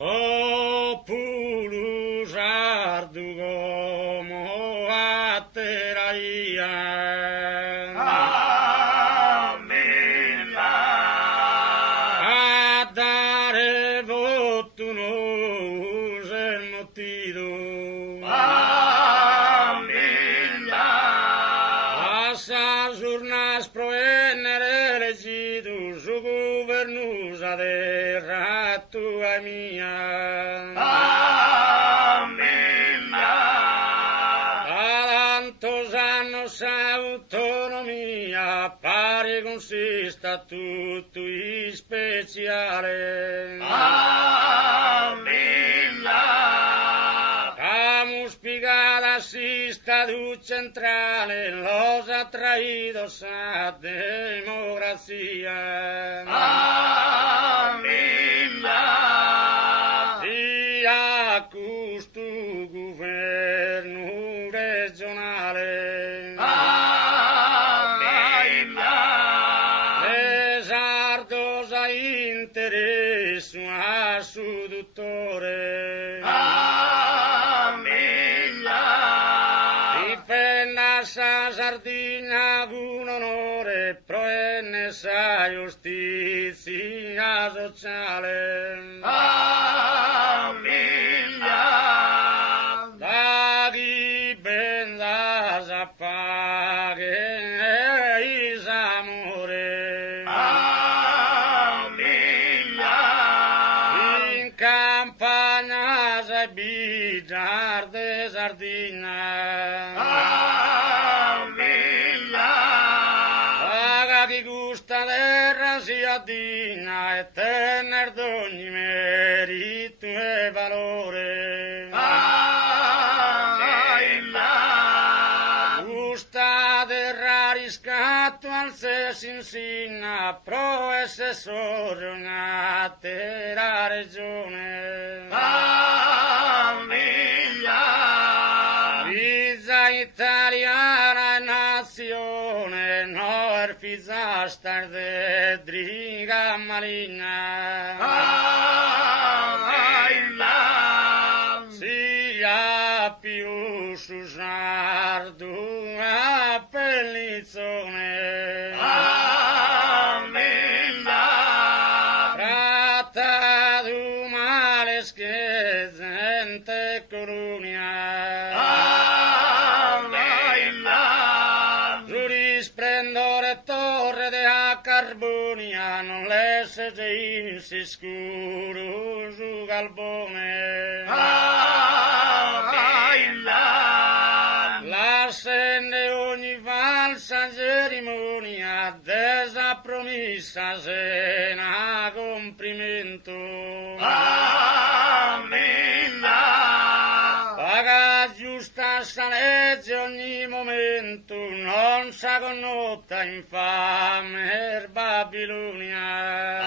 O puluzardu gomo ateraia. Amina. A dare voto no user motido. Amina. Assa giornas provenere elegido su governus aderra tua mia. Amina. A tantos annos autonomia pare consista tutto in speciale. Amina. Camus pigada sistadu centrale los atraídos a democracia. Amina. Si accustu governo regionale. Amina. Esardos a interesso a su dottore. Amina. Difenda sa Sardegna con onore, proenne sa giustizia sociale. Amina. Da chi ben da sa paghe is amore. Amina. In campagna sa bigiarde Sardegna. Amina. Paga chi gusta terra sia digna e tener d'ogni merito e valore. Amina. Gusta terra riscatto al se si insinna pro esse sognate la regione. Amina. Visa italiana e nazione, no erfisa starde driga maligna. Amina. Sia più susardo a pellizzone. Amina. Trattato male scherzente colonia. Amina. Giurisprendore torre de a Carbonia, non lesse si scuro su galbone. Amina. L'assende ogni falsa cerimonia, desa promessa sena complimento. Amina. Paga giusta sa legge ogni momento, non sa connota infame Babilonia.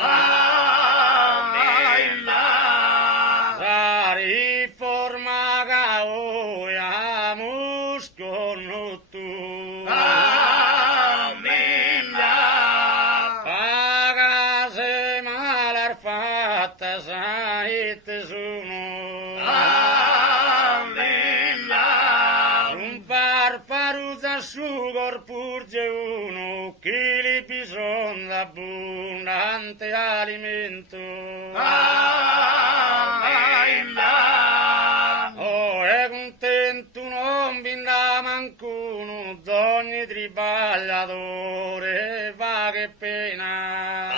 Amina. Sa riforma caoia musconotto. Amina. Paga se malar fatta sa ite sono. Amina. Un parparuta su corpurge uno, chi li bisogna abbondante alimento. Amina. Oh, è contento non vinda mancuno, d'ogni tribagliatore va che pena.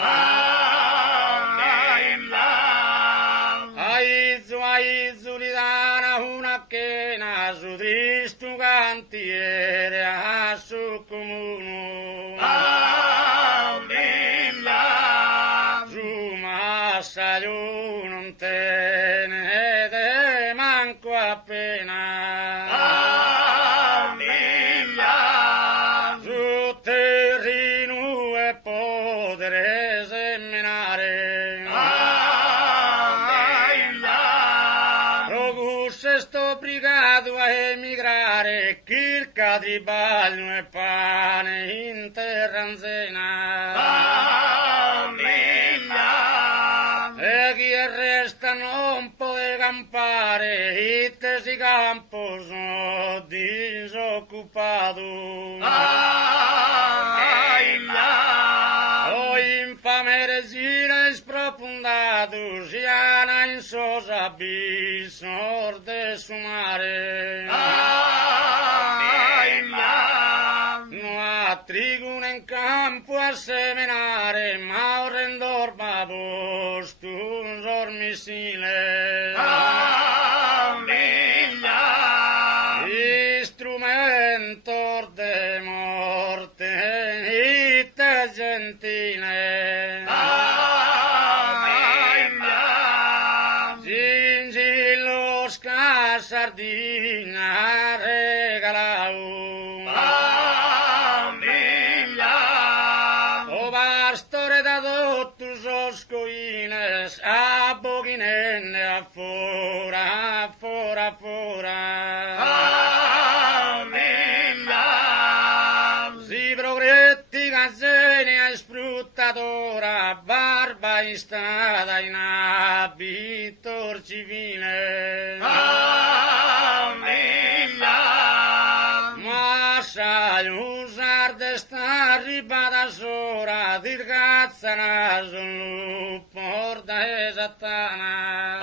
Amina. Aizu li dana una chena, su tristo cantiere a su comuno. Amina. Su massa io non tenete manco appena. Amina. Su terreno e potere seminare. Amina. Rogusse sto brigato a emigrare, chi il catribaglio e pane in terra anzena. Amina. E chi del resto non può campare, ittes i campos sono disoccupados. O infame resines profundados, Iana in sos abissos de su mare. No ha trigo en campo a seminare, ma orrendor babos tus ormisiles. Instrumentor de morte, ite gentile. Gingilos ca sardina regalau. O bastore da dottus os coines, a boghinenne a fora, fora, fora. Si progretti gazzenia sfruttadora, barba instada in abitor civile. Ma sai usar d'esta ribada sora, dirgazza naso porta esattana.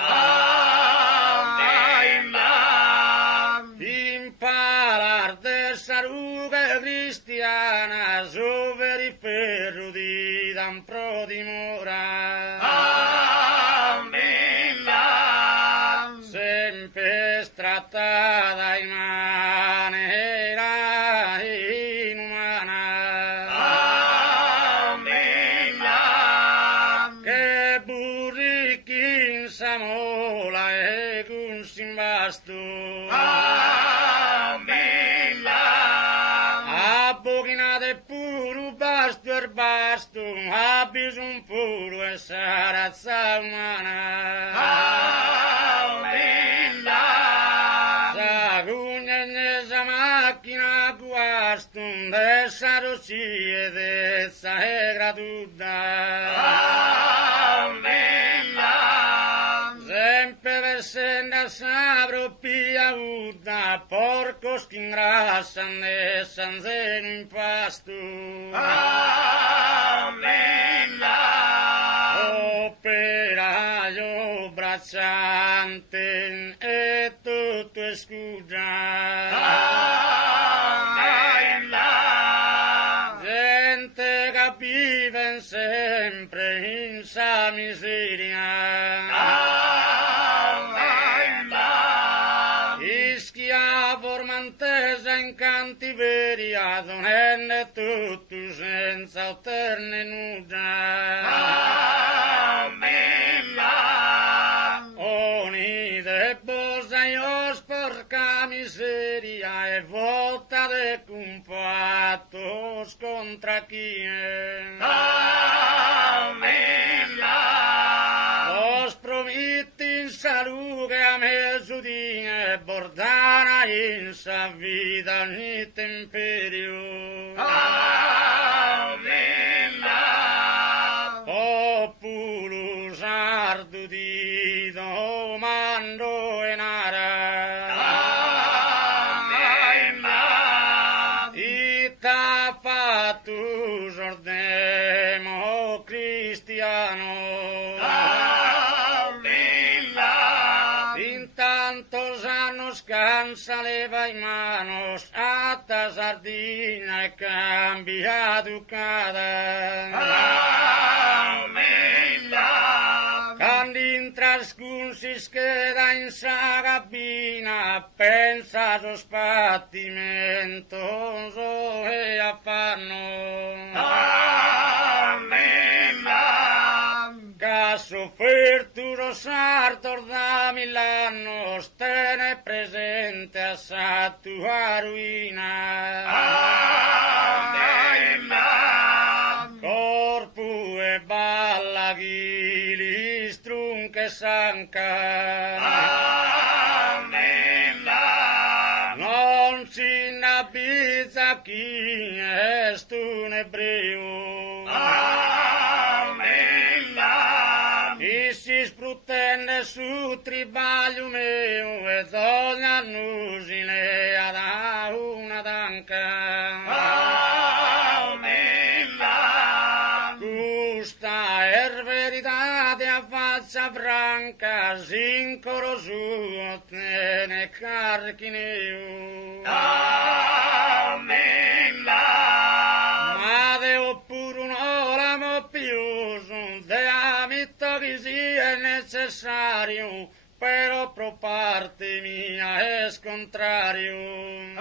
Impalar de saruga cristiana, soveri ferro di dan pro dimora. Sempre strattata in maniera inumana. Che burrichi in samola e con simbasto. Abbochinate puro basto e basto, abbis un puro e sarazza umana. Sagugnesa macchina guastum, dessa rocie, dessa è gratuita. Sempre versenda sabro pia uda, porcos che ingrassan e sanzeno in pasto. Operaio bracciante e tutto escuda. Gente che vive sempre in sa miseria. Ischia formantesa in cantiveria, donenne tutto senza alterne nuda. Oni de bosa io sporca miseria e volta de compatos contra chi os promitti in salute a mesudine, bordana in sa vida ni temperio. Populus ardudi domando enara. Ita fatus ordemo cristiano. In tantos años cansa leva in manos atta sardina e cambia ducada. Candin trascunsis queda in sa gabina, pensa a sbattimentos e affanno. Ca sofferto sartor da Milano, stene presente a sa tua ruina. Corpu e balla ghili strunche sanca. Non si innabizza chi è un ebreo. E si sprutta prende su tribaglio mio e donna nusine ad una danca. Almila. Questa è verità a faccia franca, sincoro su te ne carchineo. Almila. Ma devo pure un'ora mo più, de amitto che sia necessario, però pro parte mia è scontrario.